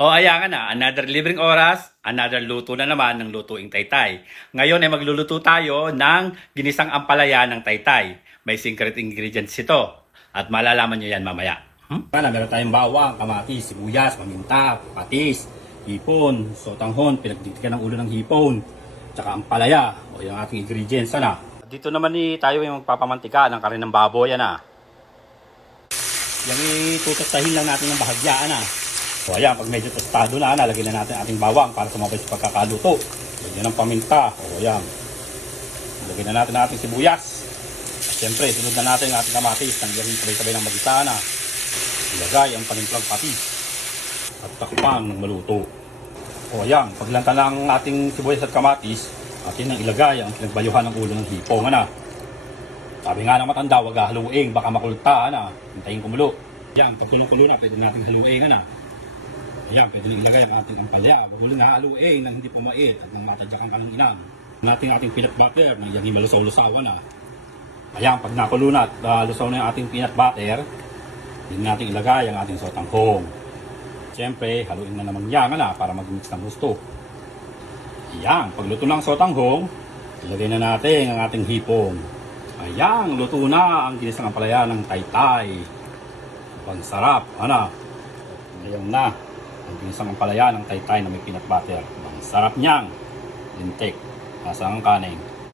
O ayan nga na, another libreng oras, another luto na naman ng lutuing taytay. Ngayon ay magluluto tayo ng ginisang ampalaya ng taytay. May secret ingredients ito. At malalaman nyo yan mamaya. Hmm? Kana, meron tayong bawang, kamatis, sibuyas, paminta, patis, hipon, sotanghon, pinagditikan ng ulo ng hipon, tsaka ampalaya, o yung ating ingredients, ana. Dito naman ni tayo yung magpapamantika ng karin ng baboy, ana. Yung itutostahin lang natin ng bahagyaan, ana. So ayan, pag medyo tostado na, nalagyan na natin ating bawang para sumabay sa pagkakaluto. Lagyan ng paminta. O ayan. Lagyan na natin ating sibuyas. At syempre, sunod na natin ang ating kamatis. Nandiyan sabay-sabay ng magisa na. Ilagay ang panimplang patis. At takpan ng maluto. O ayan, paglanta ng ating sibuyas at kamatis, atin nang ilagay ang pinagbayuhan ng ulo ng hipong. Ano? Sabi nga ng matanda, wag haluing, baka makulta. Ano? Hintayin kumulo. Yan, pag kulo-kulo na, pwede natin haluin. Ano? Ayan, pwede nang ilagay ang ating ampalaya. Bago na haluin nang hindi pumait at nang matadyakan ka ng inang. Natin ating peanut butter na yung malusaw-lusawan na. Ayan, pag nakulo na at uh, lusaw na yung ating peanut butter, din natin ilagay ang ating sotanghong. Siyempre, haluin na naman yan na para mag-mix ng gusto. Ayan, pagluto ng sotanghong, ilagay na natin ang ating hipong. Ayan, luto na ang ginisang ampalaya ng taytay. Ang sarap, ano? Ngayon na, ang ginisang ampalaya ng taytay na may peanut butter. Ang sarap niyang lintik. Nasa ang kanin.